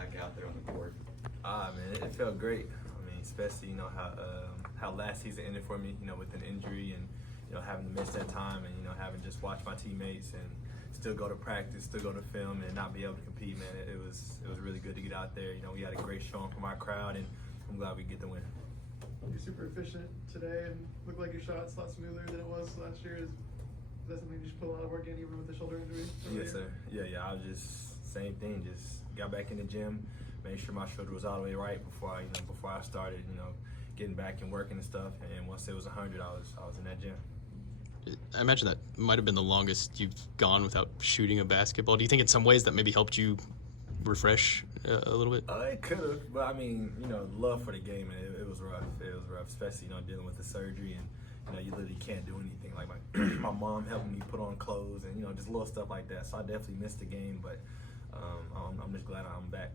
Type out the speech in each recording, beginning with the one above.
back out there on the court? Man, it felt great. I mean, especially how last season ended for me, with an injury and having to miss that time and having just watched my teammates and still go to practice, still go to film and not be able to compete. Man, it was really good to get out there. We had a great showing from our crowd and I'm glad we get the win. You're super efficient today and looked like your shot's a lot smoother than it was last year. Is that something you just put a lot of work in even with the shoulder injury? Yes, sir. Yeah. I was just same thing. Just got back in the gym, made sure my shoulder was all the way right before I started, getting back and working and stuff. And once it was 100, I was in that gym. I imagine that might have been the longest you've gone without shooting a basketball. Do you think in some ways that maybe helped you refresh a little bit? It could have, but I mean, love for the game, and it was rough. It was rough, especially dealing with the surgery, and you literally can't do anything. Like my mom helping me put on clothes, and just little stuff like that. So I definitely missed the game, but I'm just glad I'm back.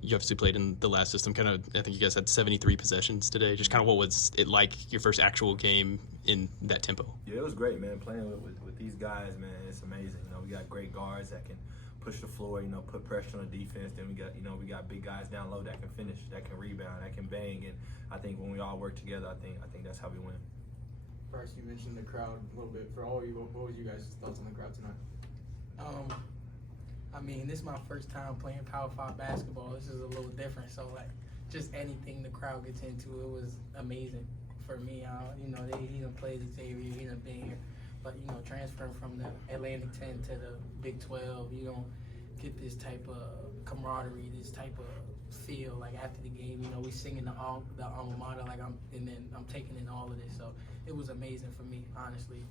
You obviously played in the last system. I think you guys had 73 possessions today. Just kind of what was it like your first actual game in that tempo? Yeah, it was great, man. Playing with these guys, man, it's amazing. We got great guards that can push the floor, put pressure on the defense. Then we got big guys down low that can finish, that can rebound, that can bang. And I think when we all work together, I think that's how we win. Bryce, you mentioned the crowd a little bit. For all of you, what was you guys' thoughts on the crowd tonight? I mean, this is my first time playing Power 5 basketball. This is a little different. So, just anything the crowd gets into, it was amazing for me. He done played Xavier, he done been here. But, transferring from the Atlantic 10 to the Big 12, you don't get this type of camaraderie, this type of feel. After the game, we singing the alma mater, and then I'm taking in all of this. So, it was amazing for me, honestly.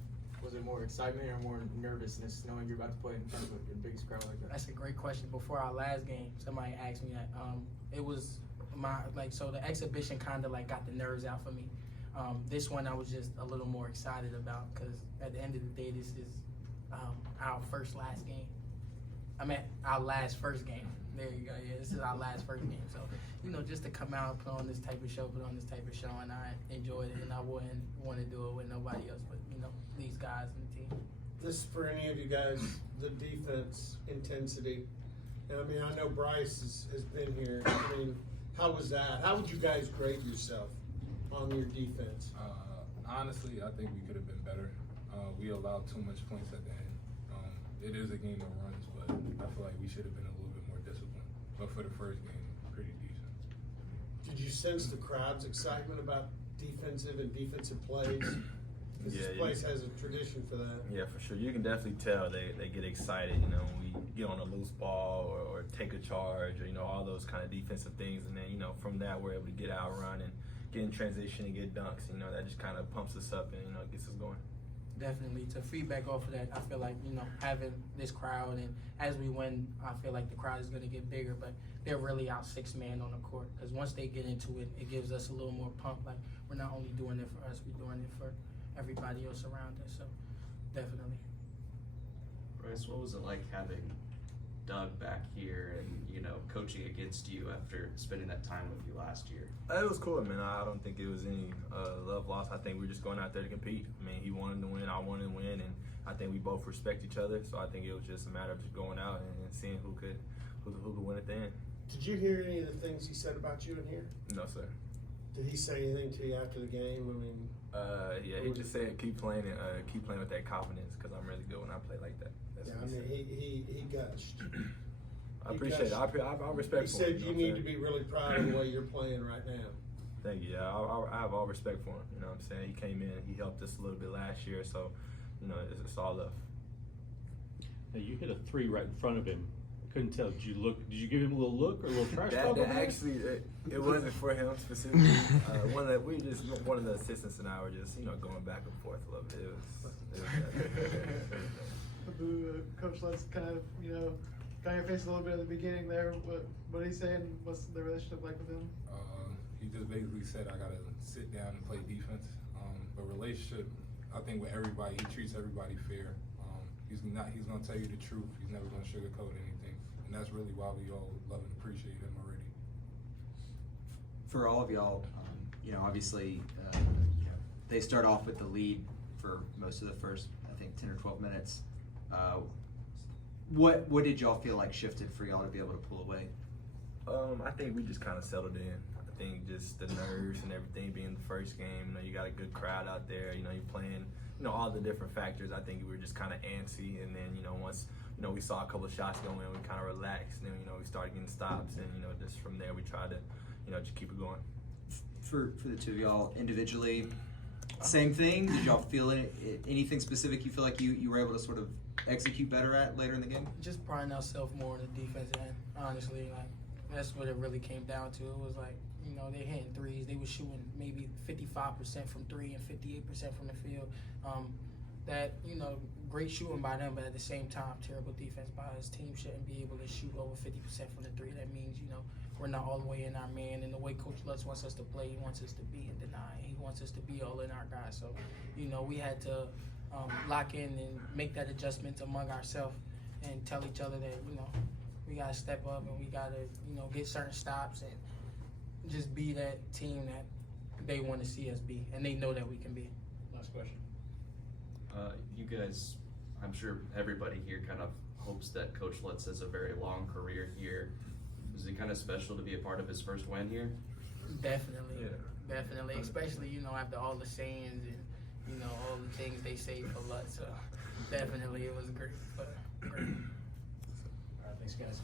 Was it more excitement or more nervousness knowing you're about to play in front of the biggest crowd like that? That's a great question. Before our last game, somebody asked me that. It was so the exhibition kind of got the nerves out for me. This one I was just a little more excited about because at the end of the day, this is our last game. Our last first game. There you go. Yeah, this is our last first game. So, just to come out, put on this type of show, and I enjoyed it, and I wouldn't want to do it with nobody else but, these guys and the team. This, for any of you guys, the defense intensity. I know Bryce has been here. How was that? How would you guys grade yourself on your defense? Honestly, I think we could have been better. We allowed too much points at the end. It is a game of runs, but I feel like we should have been a little bit more disciplined. But for the first game, pretty decent. Did you sense the crowd's excitement about defensive plays? This place has a tradition for that. Yeah, for sure. You can definitely tell they get excited, when we get on a loose ball or take a charge or, all those kind of defensive things. And then, from that, we're able to get out run and get in transition and get dunks. That just kind of pumps us up and, gets us going. Definitely. To feedback off of that, I feel like, having this crowd and as we win, I feel like the crowd is going to get bigger, but they're really out 6 man on the court because once they get into it, it gives us a little more pump. We're not only doing it for us, we're doing it for everybody else around us, so definitely. Bryce, what was it like having Doug back here and, coaching against you after spending that time with you last year? It was cool, man. I don't think it was any love lost. I think we were just going out there to compete. He wanted to win, I wanted to win, and I think we both respect each other, so I think it was just a matter of just going out and seeing who could win at the end. Did you hear any of the things he said about you in here? No, sir. Did he say anything to you after the game? Yeah, he just said keep playing with that confidence because I'm really good when I play like that. That's he gushed. I appreciate it. I respect. He said you need to be really proud of the way you're playing right now. Thank you. Yeah, I have all respect for him. You know what I'm saying? He came in, he helped us a little bit last year, so it's all love. Now you hit a 3 right in front of him. I couldn't tell. Did you give him a little look or a little trash talk? Actually, it wasn't for him specifically. One of the assistants and I were just going back and forth a little bit. It was Coach, let's kind of got your face a little bit at the beginning there. What he's saying? What's the relationship like with him? He just basically said I gotta sit down and play defense. But relationship, I think with everybody, he treats everybody fair. He's gonna tell you the truth. He's never gonna sugarcoat anything, and that's really why we all love and appreciate him already. For all of y'all, obviously, they start off with the lead for most of the first, I think, 10 or 12 minutes. What did y'all feel like shifted for y'all to be able to pull away? I think we just kind of settled in. I think just the nerves and everything being the first game. You know, you got a good crowd out there. You know, you're playing. You know, all the different factors. I think we were just kind of antsy, and then you know, once you know we saw a couple of shots go in, we kind of relaxed, and then you know we started getting stops, and you know just from there we tried to you know just keep it going. For the two of y'all individually, same thing. Did y'all feel anything specific you feel like you were able to sort of execute better at later in the game? Just priding ourselves more on the defense end, honestly. Like, that's what it really came down to. It was like, you know, they're hitting threes. They were shooting maybe 55% from three and 58% from the field. That, you know, great shooting by them, but at the same time, terrible defense by his team. Shouldn't be able to shoot over 50% from the three. That means, you know, we're not all the way in our man. And the way Coach Lutz wants us to play, he wants us to be in deny. He wants us to be all in our guys. So, you know, we had to lock in and make that adjustment among ourselves and tell each other that, you know, we got to step up and we got to, you know, get certain stops and just be that team that they want to see us be. And they know that we can be. Last question. You guys, I'm sure everybody here kind of hopes that Coach Lutz has a very long career here. Is it kind of special to be a part of his first win here? Definitely. Yeah. Definitely. Especially, you know, after all the sayings and, you know, all the things they say for Lutz. So definitely it was great. But great. All right, thanks, guys.